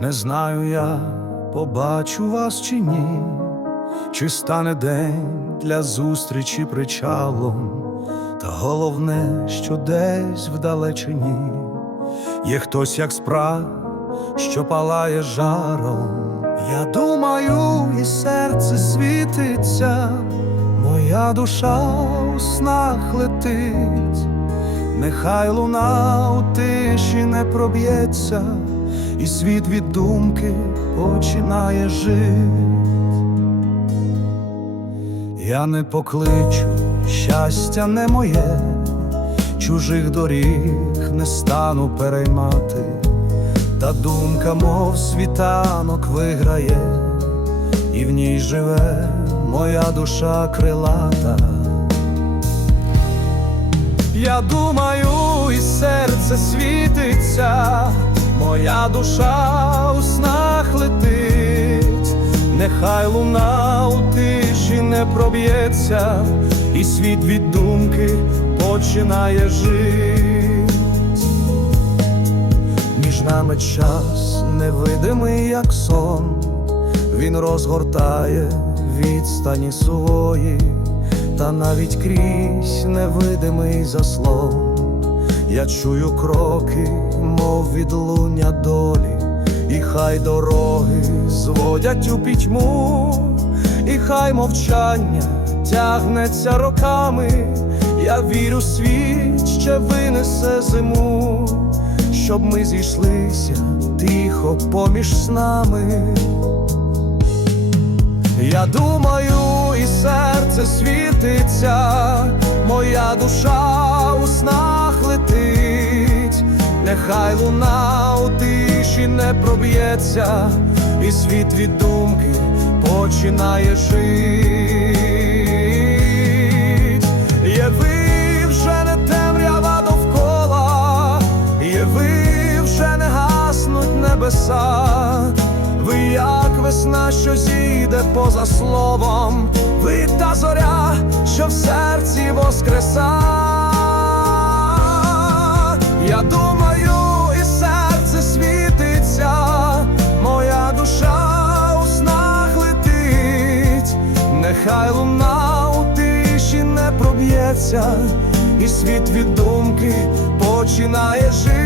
Не знаю я, побачу вас чи ні, чи стане день для зустрічі причалом, та головне, що десь вдалечині є хтось, як справ, що палає жаром. Я думаю, і серце світиться, моя душа у снах летить. Нехай луна у тиші не проб'ється, і світ від думки починає жить. Я не покличу, щастя не моє, чужих доріг не стану переймати, та думка, мов світанок виграє, і в ній живе моя душа крилата. Я думаю, і серце світиться, моя душа у снах летить, нехай луна у тиші не проб'ється, і світ від думки починає жить. Між нами час невидимий, як сон, він розгортає відстані свої, та навіть крізь невидимий заслон. Я чую кроки, мов відлуння долі, і хай дороги зводять у пітьму, і хай мовчання тягнеться роками. Я вірю, світ ще винесе зиму, щоб ми зійшлися тихо поміж нами. Я думаю, і серце світиться, моя душа нехай луна у тиші не проб'ється, і світ від думки починає жить. Є ви вже не темрява довкола, є ви вже не гаснуть небеса. Ви як весна, що зійде поза словом, ви та зоря, нехай луна у тиші не проб'ється, і світ від думки починає жити.